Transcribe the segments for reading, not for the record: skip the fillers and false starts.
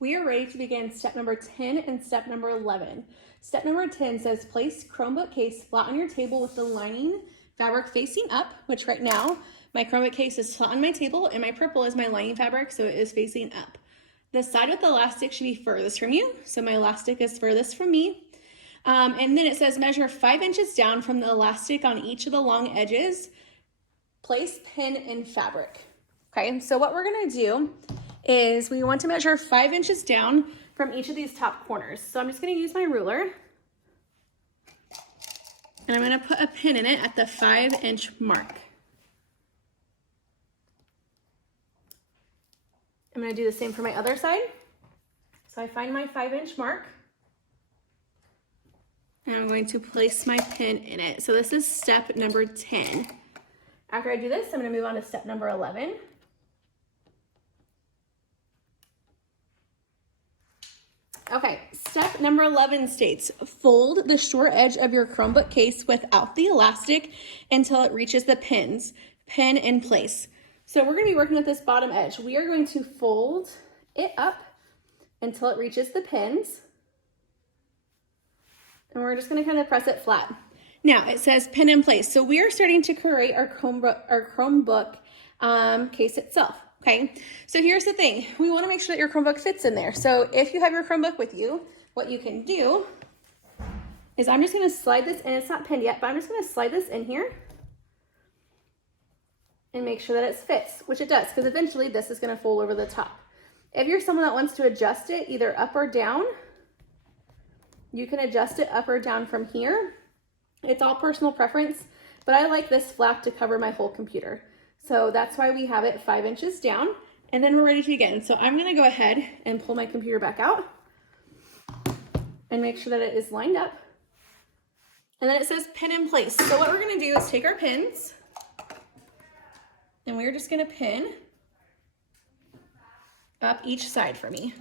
We are ready to begin step number 10 and step number 11. Step number 10 says place Chromebook case flat on your table with the lining fabric facing up, which right now my Chromebook case is flat on my table and my purple is my lining fabric, so it is facing up. The side with the elastic should be furthest from you, so my elastic is furthest from me. And then it says measure 5 inches down from the elastic on each of the long edges. Place pin in fabric. Okay, so what we're gonna do is we want to measure 5 inches down from each of these top corners. So I'm just gonna use my ruler and I'm gonna put a pin in it at the 5-inch mark. I'm gonna do the same for my other side. So I find my 5-inch mark and I'm going to place my pin in it. So this is step number 10. After I do this, I'm gonna move on to step number 11. Okay, step number 11 states, fold the short edge of your Chromebook case without the elastic until it reaches the pin in place. So we're gonna be working with this bottom edge. We are going to fold it up until it reaches the pins. And we're just gonna kind of press it flat. Now it says pin in place. So we are starting to create our Chromebook case itself. Okay, so here's the thing. We want to make sure that your Chromebook fits in there. So if you have your Chromebook with you, what you can do is I'm just going to slide this in. It's not pinned yet, but I'm just going to slide this in here and make sure that it fits, which it does, because eventually this is going to fold over the top. If you're someone that wants to adjust it either up or down, you can adjust it up or down from here. It's all personal preference, but I like this flap to cover my whole computer. So that's why we have it 5 inches down, and then we're ready to begin. So I'm gonna go ahead and pull my computer back out and make sure that it is lined up. And then it says pin in place. So what we're gonna do is take our pins and we're just gonna pin up each side for me.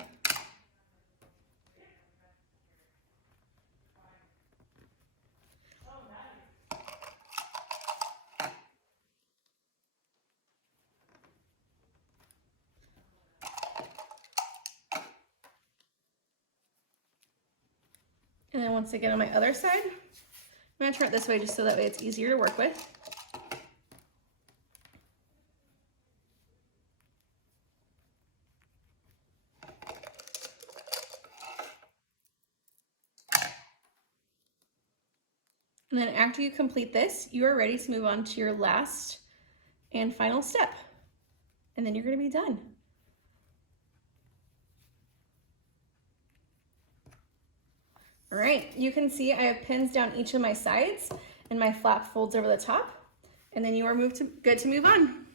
And then once again on my other side, I'm gonna turn it this way just so that way it's easier to work with. And then after you complete this, you are ready to move on to your last and final step. And then you're gonna be done. All right, you can see I have pins down each of my sides and my flap folds over the top, and then you are good to move on.